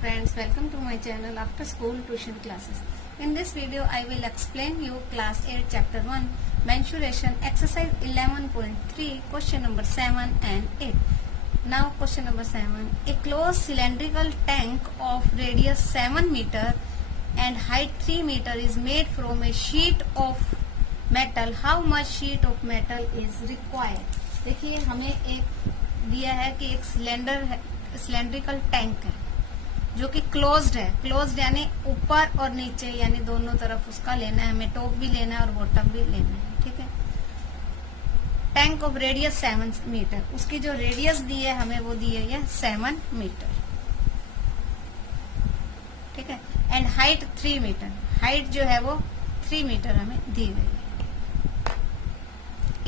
friends, welcome to my channel After School Tuition Classes. In this video I will explain you class 8 chapter 1 mensuration exercise 11.3 question number 7 and 8. Now question number 7. A closed cylindrical tank of radius 7 meter and height 3 meter is made from a sheet of metal. How much sheet of metal is required? देखिए हमें एक दिया है कि एक cylindrical tank है जो कि क्लोज्ड है. क्लोज्ड यानी ऊपर और नीचे यानी दोनों तरफ उसका लेना है. हमें टॉप भी लेना है और बॉटम भी लेना है. ठीक है. Tank of radius 7 metre. उसकी जो रेडियस दी है हमें वो दी है 7 मीटर. ठीक है. And height 3 metre. हाइट जो है वो 3 मीटर हमें दी गई है.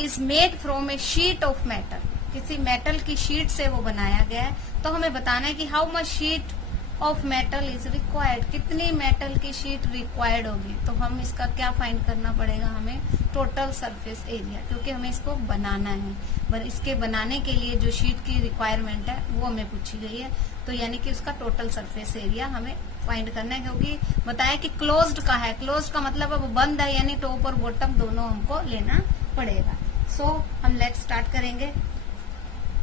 Is made from A sheet of metal. किसी मेटल की शीट से वो बनाया गया है. तो हमें बताना है कि how much sheet of metal is required. कितनी मेटल की शीट रिक्वायर्ड होगी. तो हम इसका क्या फाइंड करना पड़ेगा. हमें टोटल सरफेस एरिया, क्योंकि हमें इसको बनाना है. पर इसके बनाने के लिए जो शीट की रिक्वायरमेंट है वो हमें पूछी गई है. तो यानी कि उसका टोटल सरफेस एरिया हमें फाइंड करना है, क्योंकि बताया कि क्लोज्ड का है. क्लोज्ड का मतलब अब बंद है, यानी टॉप और बॉटम दोनों हमको लेना पड़ेगा. सो हम लेट स्टार्ट करेंगे.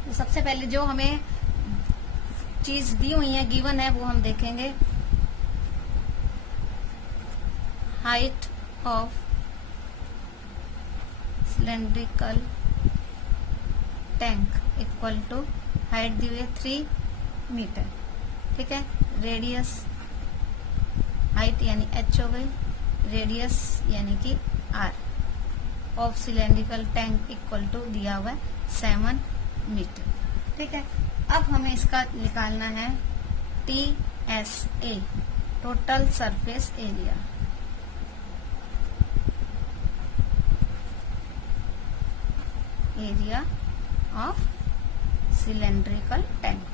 तो सबसे पहले जो हमें चीज दी हुई है, गिवन है, वो हम देखेंगे. Height of cylindrical tank equal to height दी हुई 3 मीटर. ठीक है. रेडियस, हाइट यानी h हो गई, रेडियस यानी कि r of cylindrical tank equal to दिया हुआ है 7 मीटर. ठीक है. अब हमें इसका निकालना है TSA, total surface area. Area of cylindrical tank.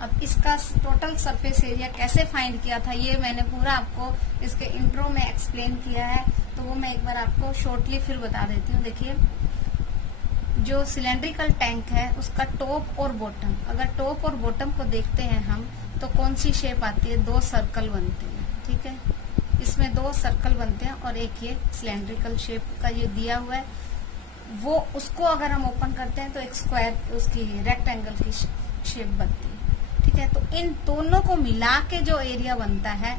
अब इसका टोटल सरफेस एरिया कैसे फाइंड किया था ये मैंने पूरा आपको इसके इंट्रो में एक्सप्लेन किया है. तो वो मैं एक बार आपको शॉर्टली फिर बता देती हूँ. देखिए, जो सिलेंड्रिकल टैंक है उसका टॉप और बॉटम, अगर टॉप और बॉटम को देखते हैं हम तो कौन सी शेप आती है. 2 सर्कल बनते हैं. ठीक है. इसमें 2 सर्कल बनते हैं और एक ये सिलेंड्रिकल शेप का ये दिया हुआ है. वो उसको अगर हम ओपन करते हैं तो एक स्क्वायर, उसकी रेक्टेंगल की शेप बनती है. ठीक है. तो इन दोनों को मिला के जो एरिया बनता है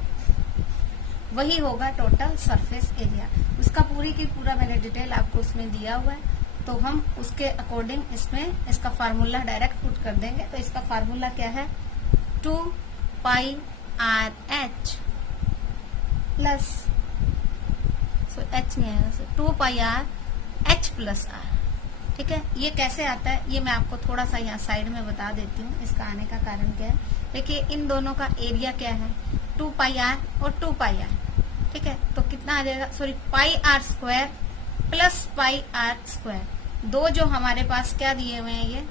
वही होगा टोटल सरफेस एरिया. उसका पूरी की पूरा मैंने डिटेल आपको उसमें दिया हुआ है. तो हम उसके अकॉर्डिंग इसमें इसका फार्मूला डायरेक्ट पुट कर देंगे. तो इसका फार्मूला क्या है, 2 पाई आर एच प्लस, एच नहीं आएगा, 2 पाई आर एच प्लस आर. ठीक है. ये कैसे आता है ये मैं आपको थोड़ा सा यहाँ साइड में बता देती हूँ. इसका आने का कारण क्या है. देखिए, इन दोनों का एरिया क्या है, 2 पाई आर और 2 पाई आर. ठीक है. तो कितना आ जाएगा, sorry, pi r square plus pi r square. 2 जो हमारे पास क्या दिए हुए हैं, ये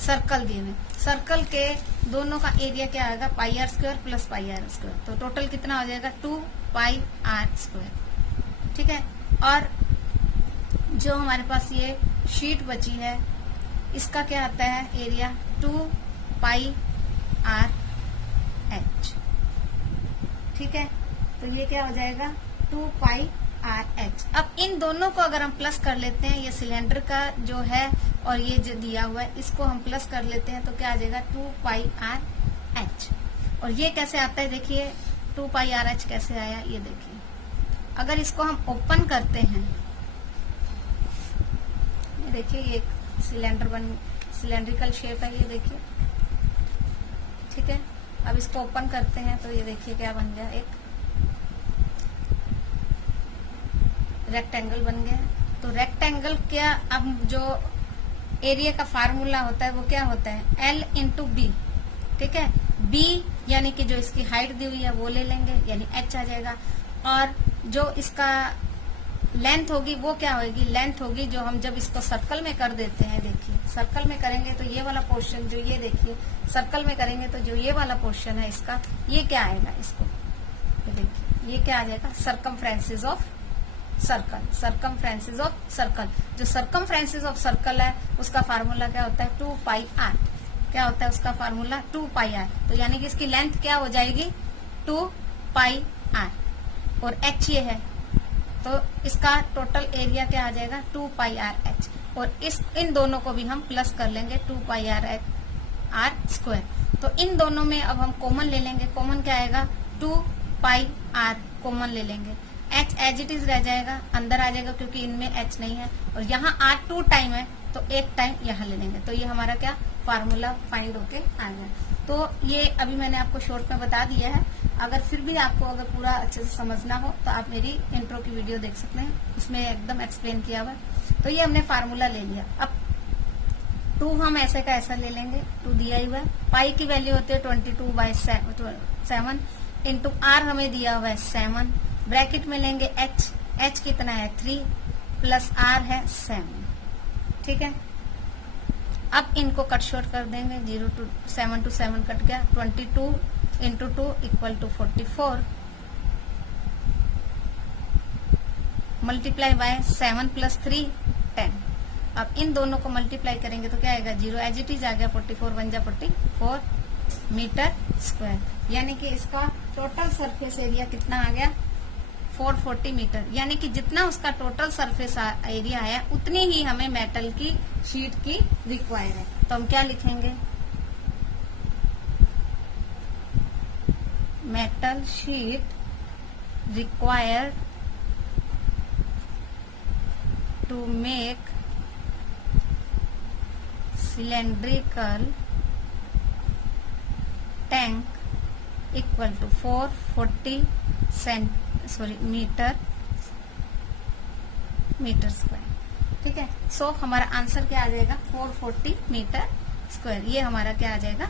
सर्कल दिए हुए. सर्कल के दोनों का एरिया क्या आएगा, pi r square plus pi r square. तो टोटल कितना हो जाएगा, 2 पाई आर स्क्वायर. ठीक है. और जो हमारे पास ये शीट बची है इसका क्या आता है एरिया, 2 पाई आर एच. ठीक है. तो ये क्या हो जाएगा, 2 पाई आर एच. अब इन दोनों को अगर हम प्लस कर लेते हैं, ये सिलेंडर का जो है और ये जो दिया हुआ है इसको हम प्लस कर लेते हैं तो क्या आ जाएगा, 2 पाई आर एच. और ये कैसे आता है, देखिए 2 पाई आर एच कैसे आया ये देखिए. अगर इसको हम ओपन करते हैं, ये देखिए, ये एक सिलेंड्रिकल शेप है, ये देखिए. ठीक है. अब इसको ओपन करते हैं तो ये देखिए क्या बन गया, एक रेक्टेंगल बन गया. तो रेक्टेंगल क्या, अब जो एरिया का फार्मूला होता है वो क्या होता है, L इंटू बी. ठीक है. B यानी कि जो इसकी हाइट दी हुई है वो ले लेंगे, यानी H आ जाएगा. और जो इसका लेंथ होगी वो क्या होगी, लेंथ होगी जो हम जब इसको सर्कल में कर देते हैं. देखिए, सर्कल में करेंगे तो ये वाला पोर्शन जो ये देखिए, सर्कल में करेंगे तो जो ये वाला पोर्शन है इसका, ये क्या आएगा, इसको ये देखिए, ये क्या आ जाएगा, circumferences of circle, circumferences of circle. जो सर्कमफ्रेंसेस ऑफ सर्कल है उसका फार्मूला क्या होता है, 2 पाई आर। क्या होता है उसका फार्मूला, 2 पाई आर। तो यानी कि इसकी लेंथ क्या हो जाएगी, 2 पाई आर, और एच ये है, तो इसका टोटल एरिया क्या आ जाएगा, 2 पाई आर एच। और इन दोनों को भी हम प्लस कर लेंगे, 2 पाई आर स्क्वायर। तो इन दोनों में अब हम कॉमन ले लेंगे। कॉमन क्या आएगा, 2 पाई आर कॉमन ले लेंगे। एच एज इट इज रह जाएगा, अंदर आ जाएगा क्योंकि इनमें एच नहीं है, और यहाँ आर 2 टाइम है तो 1 टाइम यहाँ ले लेंगे। तो ये हमारा क्या फार्मूला फाइंड होके आ गया। तो ये अभी मैंने आपको शॉर्ट में बता दिया है। अगर फिर भी आपको अगर पूरा अच्छे से समझना हो तो आप मेरी इंट्रो की वीडियो देख सकते हैं, उसमें एकदम एक्सप्लेन किया हुआ है। तो ये हमने फार्मूला ले लिया। अब 2 हम ऐसे का ऐसा ले लेंगे, 2 दिया ही हुआ है। पाई की वैल्यू होती है 22/7 इंटू आर हमें दिया हुआ है 7, ब्रैकेट में लेंगे एच, एच कितना है 3 प्लस आर है 7। ठीक है, अब इनको कट शॉर्ट कर देंगे, 7 to 7 कट गया, 22 into 2 equal to 44 multiply by 7 plus 3 10। अब इन दोनों को मल्टीप्लाई करेंगे तो क्या आएगा, 0 एज इट इज आ गया, 44 बन जा 44 मीटर स्क्वायर। यानी कि इसका टोटल सरफेस एरिया कितना आ गया, 440 मीटर। यानी कि जितना उसका टोटल सरफेस एरिया है उतनी ही हमें मेटल की शीट की रिक्वायर है। तो हम क्या लिखेंगे, metal sheet required to make cylindrical tank equal to 440 metre square. ठीक है, सो हमारा आंसर क्या आ जाएगा, 440 मीटर स्क्वायर। ये हमारा क्या आ जाएगा,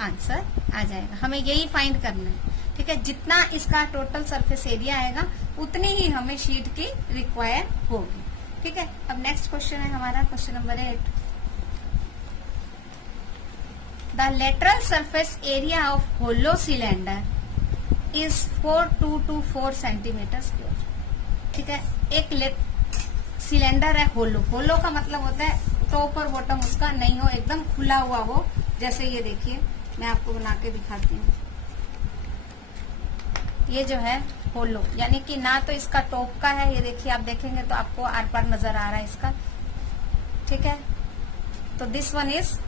आंसर आ जाएगा। हमें यही फाइंड करना है। ठीक है, जितना इसका टोटल सरफेस एरिया आएगा उतनी ही हमें शीट की रिक्वायर होगी। ठीक है, अब नेक्स्ट क्वेश्चन है हमारा question number 8। The lateral surface area of hollow cylinder is 4224 centimetre square. ठीक है, एक सिलेंडर है होलो। होलो का मतलब होता है टॉप और बॉटम उसका नहीं हो, एकदम खुला हुआ हो। जैसे ये देखिए, मैं आपको बना के दिखाती हूँ। ये जो है होलो, यानी कि ना तो इसका टॉप का है, ये देखिए आप देखेंगे तो आपको आर पार नजर आ रहा है इसका। ठीक है, तो this one is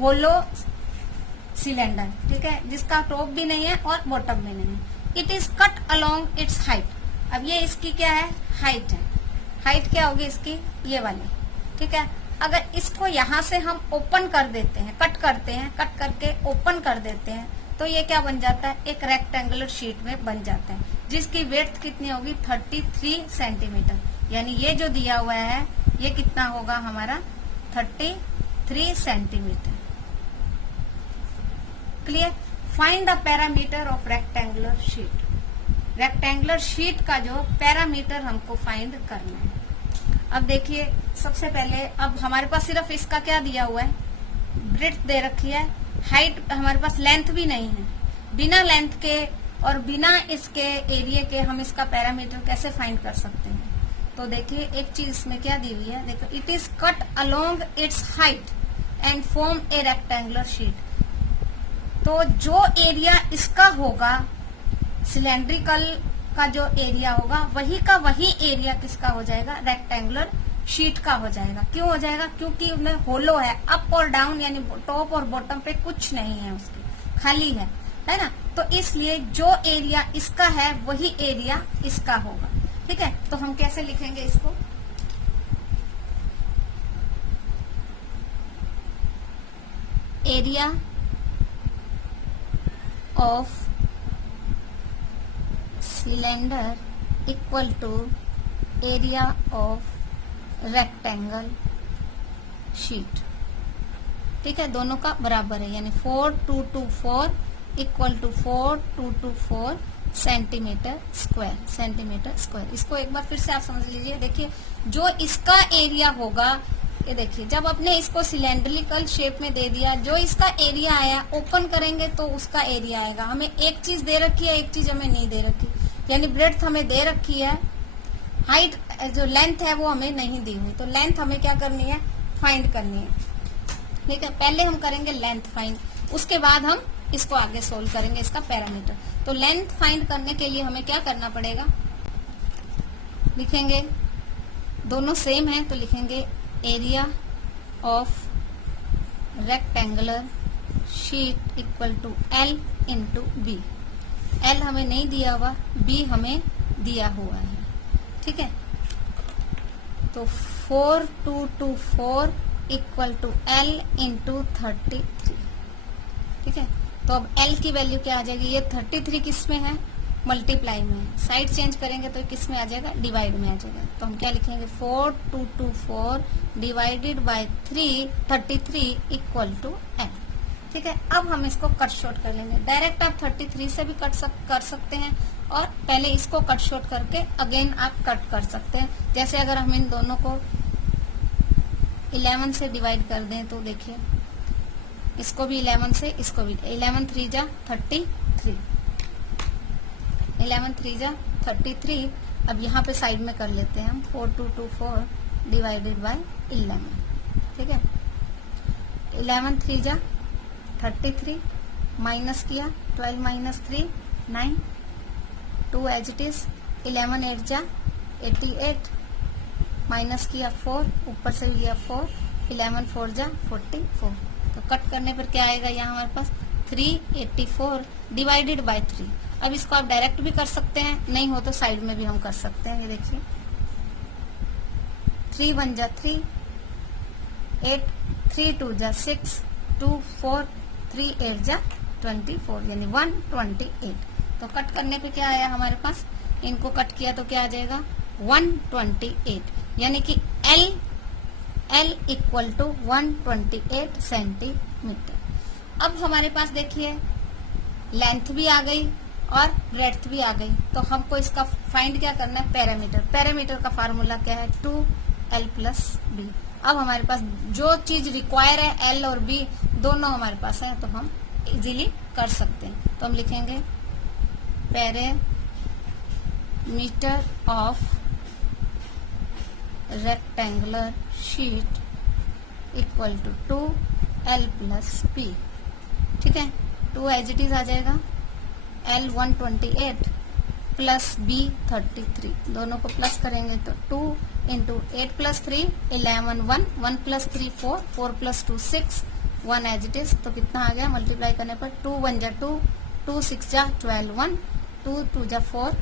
hollow cylinder. ठीक है, जिसका टॉप भी नहीं है और बॉटम भी नहीं है। It is cut along it's height. अब ये इसकी क्या है, हाइट है। हाइट क्या होगी इसकी, ये वाली। ठीक है, अगर इसको यहाँ से हम ओपन कर देते हैं, कट करते हैं, कट करके ओपन कर देते हैं, तो ये क्या बन जाता है, एक रेक्टेंगुलर शीट में बन जाता है, जिसकी वेड्थ कितनी होगी, 33 सेंटीमीटर। यानी ये जो दिया हुआ है ये कितना होगा हमारा, 33 centimetre. Clear. Find the parameter of rectangular sheet. Rectangular sheet का जो पैरामीटर हमको फाइंड करना है। अब देखिए, सबसे पहले अब हमारे पास सिर्फ इसका क्या दिया हुआ है, ब्रेड्थ दे रखी है, हाइट हमारे पास लेंथ भी नहीं है। बिना लेंथ के और बिना इसके एरिया के हम इसका पैरामीटर कैसे फाइंड कर सकते हैं। तो देखिए, एक चीज इसमें क्या दी हुई है, देखो, it is cut along it's height and form A rectangular sheet. तो जो एरिया इसका होगा, सिलेंड्रिकल का जो एरिया होगा, वही का वही एरिया किसका हो जाएगा, रेक्टेंगुलर शीट का हो जाएगा। क्यों हो जाएगा, क्योंकि उसमें होलो है, अप और डाउन यानी टॉप और बॉटम पे कुछ नहीं है, उसकी खाली है ना। तो इसलिए जो एरिया इसका है वही एरिया इसका होगा। ठीक है, तो हम कैसे लिखेंगे इसको, area of cylinder equal to area of rectangle sheet. ठीक है, दोनों का बराबर है, यानी 4224 इक्वल टू 4224 सेंटीमीटर स्क्वायर। इसको एक बार फिर से आप समझ लीजिए। देखिए, जो इसका एरिया होगा, ये देखिए, जब आपने इसको सिलेंड्रिकल शेप में दे दिया, जो इसका एरिया आया, ओपन करेंगे तो उसका एरिया आएगा। हमें एक चीज दे रखी है, एक चीज हमें नहीं दे रखी, यानी ब्रेड्थ हमें दे रखी है, हाइट जो लेंथ है वो हमें नहीं दी हुई, तो लेंथ हमें क्या करनी है, फाइंड करनी है। ठीक है, पहले हम करेंगे लेंथ फाइंड, उसके बाद हम इसको आगे सोल्व करेंगे इसका पैरामीटर। तो लेंथ फाइंड करने के लिए हमें क्या करना पड़ेगा, लिखेंगे दोनों सेम है तो लिखेंगे area of rectangular sheet equal to L into b. L हमें नहीं दिया हुआ, B हमें दिया हुआ है। ठीक है, तो 4224 इक्वल टू L इंटू 33। ठीक है, तो अब L की वैल्यू क्या आ जाएगी, ये 33 किस में है, मल्टीप्लाई में है, साइड चेंज करेंगे तो किस में आ जाएगा, डिवाइड में आ जाएगा। तो हम क्या लिखेंगे 4224 divided by 33 equal to L। ठीक है, अब हम इसको कट शॉर्ट कर लेंगे। डायरेक्ट आप 33 से भी कर सकते हैं और पहले इसको कट शॉर्ट करके अगेन आप कट कर सकते हैं। जैसे अगर हम इन दोनों को 11 से डिवाइड कर दें तो देखिए इसको भी 11 से, इसको भी 11 3 जा 33, 11 3 जा 33। अब यहाँ पे साइड में कर लेते हैं हम 4224 डिवाइडेड बाय 11। ठीक है, 11 3 जा 33, माइनस किया 12 माइनस 3 9, 2 एज इट इज, 11 8 जा 88, माइनस किया 4, ऊपर से लिया 4, 11 4 जा 44। तो कट करने पर क्या आएगा, यहाँ हमारे पास 384 डिवाइडेड बाय 3। अब इसको आप डायरेक्ट भी कर सकते हैं, नहीं हो तो साइड में भी हम कर सकते हैं। ये देखिए 3 1 जा 3, 8 3 2 जा 6, 2 4 3 8 जा 24 यानी 128। तो कट करने पे क्या आया हमारे पास, इनको कट किया तो क्या आ जाएगा 128, यानी कि L इक्वल टू 128 सेंटीमीटर। अब हमारे पास देखिए लेंथ भी आ गई और ब्रेड्थ भी आ गई, तो हमको इसका फाइंड क्या करना है, पैरामीटर। पैरामीटर का फार्मूला क्या है 2L प्लस बी। अब हमारे पास जो चीज रिक्वायर है L और B दोनों हमारे पास है, तो हम इजीली कर सकते हैं। तो हम लिखेंगे parameter of rectangular sheet equal to 2L plus b. ठीक है, 2 एज इट इज आ जाएगा, L 128 प्लस B 33, दोनों को प्लस करेंगे तो 2 into 8 plus 3 11 1, 1 plus 3 4, 4 plus 2 6, 1 as it is. तो कितना आ गया, मल्टीप्लाई करने पर 2 1 जा 2, 2 6 जा 12 1, 2 2 जा 4,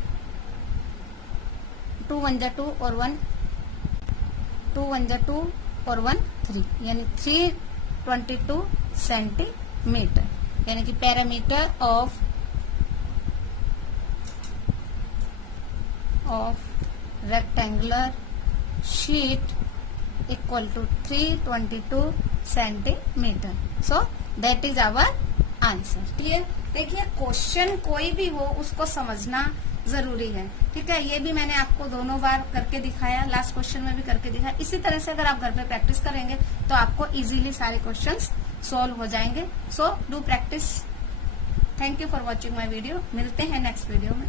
2 1 जा 2 और 1, 2 1 जा 2 और 1 3, यानी 322 सेंटीमीटर। यानी कि parameter of rectangular sheet equal to 322 centimetre. So that is our answer. Clear. देखिए क्वेश्चन कोई भी हो उसको समझना जरूरी है। ठीक है, ये भी मैंने आपको दोनों बार करके दिखाया, लास्ट क्वेश्चन में भी करके दिखाया। इसी तरह से अगर आप घर पे प्रैक्टिस करेंगे तो आपको इजीली सारे क्वेश्चंस सॉल्व हो जाएंगे। So do practice. Thank you for watching my video. मिलते हैं नेक्स्ट वीडियो में।